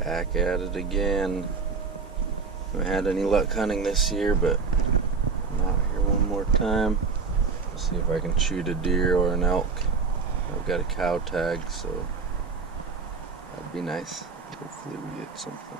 Back at it again. Haven't had any luck hunting this year, but I'm out here one more time. See if I can shoot a deer or an elk. I've got a cow tag, so that'd be nice. Hopefully we get something.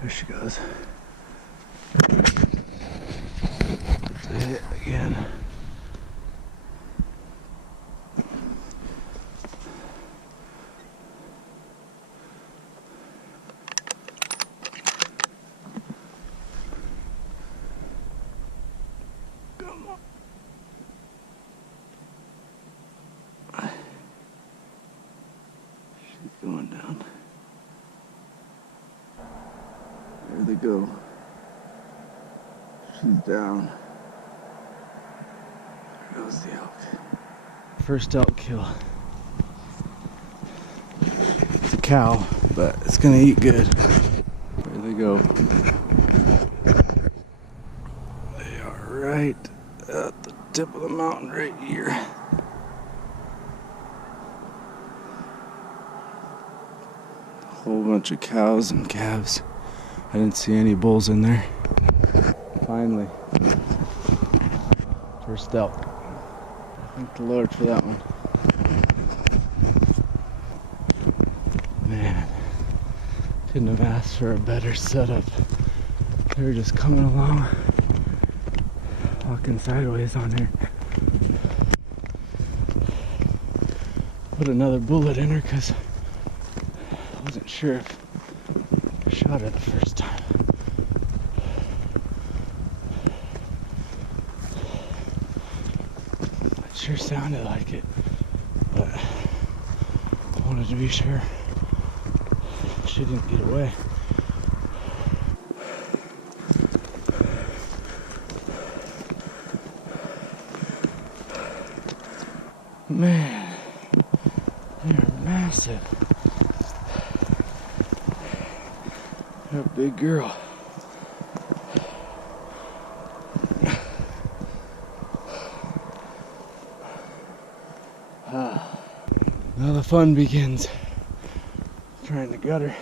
There she goes. To hit again. Come on. She's going down. There they go. She's down. There goes the elk. First elk kill. It's a cow, but it's gonna eat good. There they go. They are right at the tip of the mountain right here. A whole bunch of cows and calves. I didn't see any bulls in there. Finally. First elk. Thank the Lord for that one. Man, couldn't have asked for a better setup. They were just coming along, walking sideways on here. Put another bullet in her because I wasn't sure if I shot her the first time. It sure sounded like it, but I wanted to be sure she didn't get away. Man, they're massive. They're a big girl. Now the fun begins. Trying to gut her.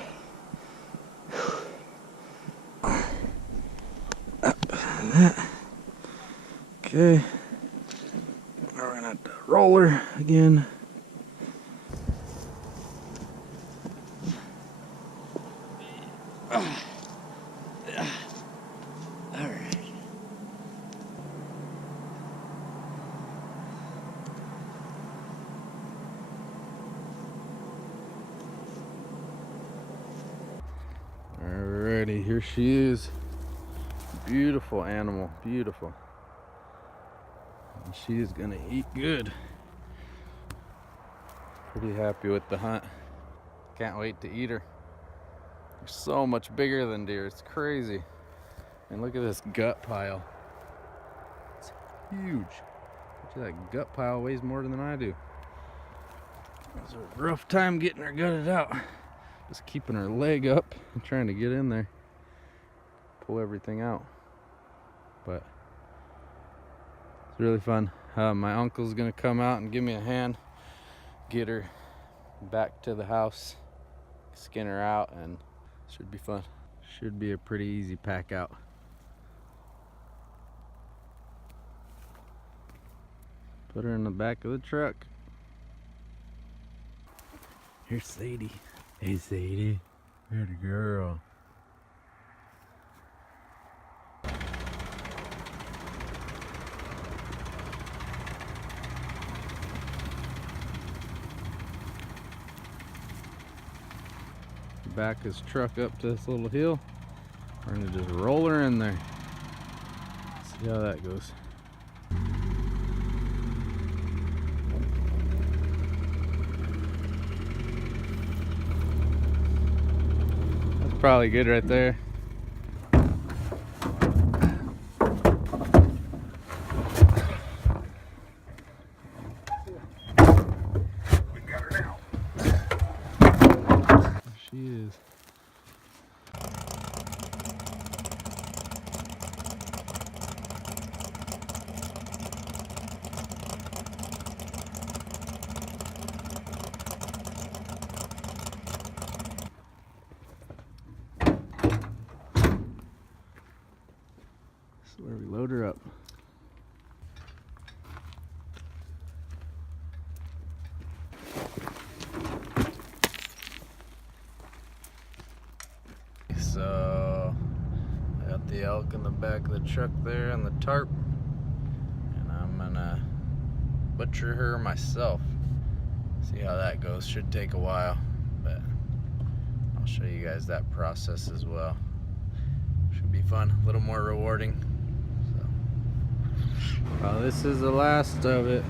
Okay. We're gonna have to roll her again. Alright. Alrighty, here she is. Beautiful animal, beautiful. And she is gonna eat good. Pretty happy with the hunt. Can't wait to eat her. They're so much bigger than deer, it's crazy. And look at this gut pile. It's huge. Actually, that gut pile weighs more than I do. It was a rough time getting her gutted out. Just keeping her leg up and trying to get in there. Pull everything out. But it's really fun. My uncle's gonna come out and give me a hand, get her back to the house, skin her out, and should be fun. Should be a pretty easy pack out. Put her in the back of the truck. Here's Sadie. Hey Sadie. Good girl. Back his truck up to this little hill. We're gonna just roll her in there. See how that goes. That's probably good right there. We got her now. There she is. That's where we load her up. So I got the elk in the back of the truck there on the tarp, and I'm gonna butcher her myself. See how that goes. Should take a while, but I'll show you guys that process as well. Should be fun, a little more rewarding. So, well, this is the last of it.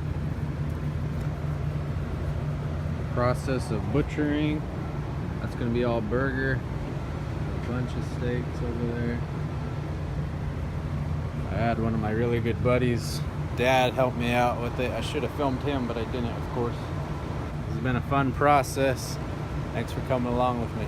The process of butchering. That's gonna be all burger. A bunch of steaks over there. I had one of my really good buddies, Dad, help me out with it. I should have filmed him, but I didn't, of course. It's been a fun process. Thanks for coming along with me.